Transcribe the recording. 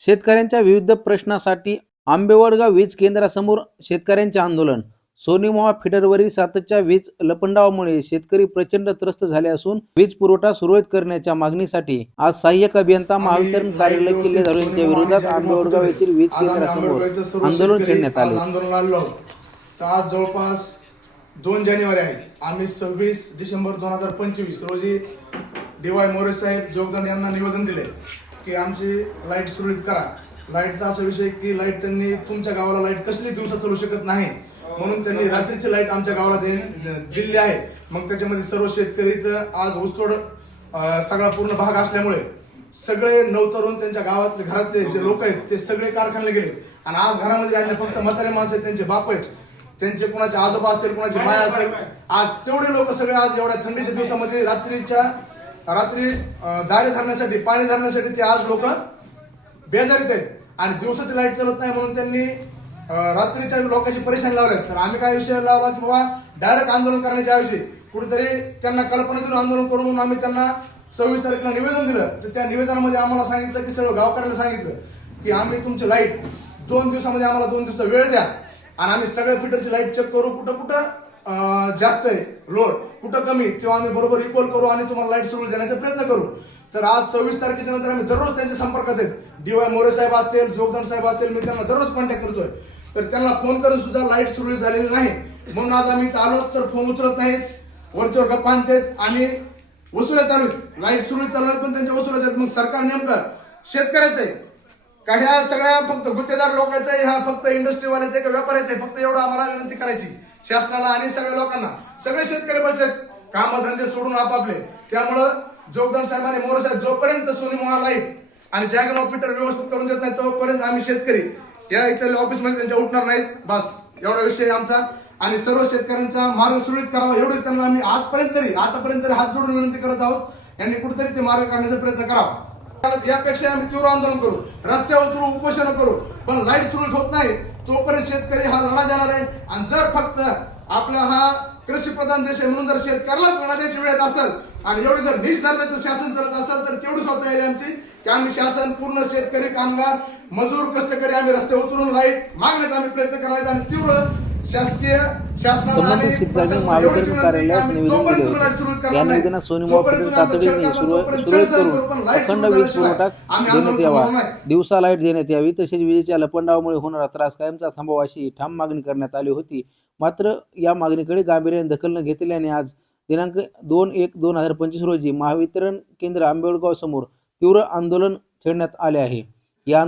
शेतकऱ्यांच्या विविध प्रश्नासाठी आंबेवडगाव वीज केंद्रासमोर शेतकऱ्यांचे आंदोलन. सोनीमोहा फिडरवरील साततच्या वीज लपंडावामुळे शेतकरी प्रचंड त्रस्त झाले असून वीज पुरवठा सुरळीत करण्याच्या मागणीसाठी आज सहाय्यक अभियंता महावितरण कार्यालय किल्ले धरून यांच्या विरोधात आंबेवडगाव येथील वीज केंद्रासमोर आंदोलन छेडण्यात आले. आज जवळपास दोन जानेवारी आहे. आम्ही सव्वीस डिसेंबर दोन हजार पंचवीस रोजी डी वाय मोरे साहेब जोगदान यांना निवेदन दिले की आमची लाइट सुरळीत करा. लाईटचा असा विषय की लाइट त्यांनी तुमच्या गावाला लाइट कसली दिवसात चालू शकत नाही. म्हणून त्यांनी रात्रीची लाइट आमच्या गावाला दे- दिली आहे. मग त्याच्यामध्ये सर्व शेतकरी तर आज ऊसतोड सगळा पूर्ण भाग असल्यामुळे सगळे नवतरुण त्यांच्या गावातले घरातले जे लोक आहेत ते सगळे कारखान्याला गेले. आणि आज घरामध्ये आणले फक्त म्हातारे माणसं आहेत त्यांचे बाप आहेत. त्यांचे कुणाचे आजोबा असतील कुणाची माया असेल. आज तेवढे लोक सगळे आज एवढ्या थंडीच्या दिवसामध्ये रात्रीच्या रात्री दारे धरण्यासाठी पाणी धरण्यासाठी ते आज लोक बेजारीत आहेत. आणि दिवसाची लाइट चालत नाही म्हणून त्यांनी रात्रीच्या लोकांची परेशानी लावले तर आम्ही काय विषय लावला की बाबा डायरेक्ट आंदोलन करण्याच्या ऐवजी कुठेतरी त्यांना कल्पना देऊन आंदोलन करून म्हणून आम्ही त्यांना सव्वीस तारखेला निवेदन दिलं. तर त्या निवेदनामध्ये आम्हाला सांगितलं की सर्व गावकऱ्याला सांगितलं की आम्ही तुमची लाइट दोन दिवसामध्ये आम्हाला दोन दिवसाचा वेळ द्या. आणि आम्ही सगळ्या फिटरची लाइट चेक करू. कुठं कुठं? जास्त आहे. लोड. कुठं कमी तेव्हा आम्ही बरोबर इक्वल करू आणि तुम्हाला लाइट सुरू देण्याचा प्रयत्न करू. तर आज सव्वीस तारखेच्या नंतर आम्ही दररोज त्यांच्या संपर्कात आहेत. डीवाय मोरे साहेब असतील जोगदान साहेब असतील मी त्यांना दररोज कॉन्टॅक्ट करतोय. तर त्यांना फोन करून सुद्धा लाइट सुरळीत झालेली नाही. म्हणून आज आम्ही आलोच तर फोन उचलत नाहीत. वरच्यावर गप्पा आणतात आणि वसुल्या चालू आहेत. लाइट सुरळीत चालू आहेत पण त्यांच्या वसुल्या आहेत. मग सरकार नेमकं शेतकऱ्याचं आहे. का ह्या सगळ्या फक्त गुत्तेदार लोकांचं आहे हा फक्त इंडस्ट्रीवाल्याचं आहे का व्यापाऱ्याचं आहे? फक्त एवढं आम्हाला विनंती करायची. शासनाला आणि सगळ्या लोकांना सगळे शेतकरी बसलेत कामधंदे सोडून आपापले. त्यामुळं जोगदान साहेबांनी आणि मोरे साहेब जोपर्यंत सोनी मोहा लाइट आणि जॅगन ऑपरेटर व्यवस्थित करून देत नाही तोपर्यंत आम्ही शेतकरी. या इथल्या ऑफिसमध्ये त्यांच्या उठणार नाहीत बस. एवढा विषय आमचा. आणि सर्व शेतकऱ्यांचा मार्ग सुरळीत करावा एवढं त्यांना आम्ही आजपर्यंत तरी आतापर्यंत तरी हात जोडून विनंती करत आहोत. यांनी कुठेतरी ते मार्ग काढण्याचा प्रयत्न करावा. यापेक्षा आम्ही तीव्र आंदोलन करू रस्त्यावर उतरू उपोषण करू पण लाइट सुरळीत होत नाही. तोपर्यंत शेतकरी हा लढा देणार आहे. आणि जर फक्त आपला हा कृषी प्रधान देश आहे म्हणून जर शेतकऱ्यालाच लढा द्यायची वेळ येत असेल आणि एवढं जर निज दर्जाचं शासन चालत असेल तर तेवढी स्वतः आहे आमची. की आम्ही शासन पूर्ण शेतकरी कामगार मजूर कष्टकरी आम्ही रस्त्यावर उतरून लाइट मागण्याचा आम्ही प्रयत्न करायचा आणि तीव्र शासकीय या निवेदनात तातडीने सुरळीत करून अखंड वीज पुरवठा देण्यात यावा. दिवसा लाइट देण्यात यावी तसेच विजेच्या लपंडावामुळे होणारा त्रास कायमचा थांबावा अशी ठाम मागणी करण्यात आली होती. मात्र या मागणीकडे गांभीर्याने दखल न घेतल्याने आज दिनांक दोन एक दोन हजार पंचवीस रोजी महावितरण केंद्र आंबेडगाव समोर तीव्र आंदोलन छेडण्यात आले आहे.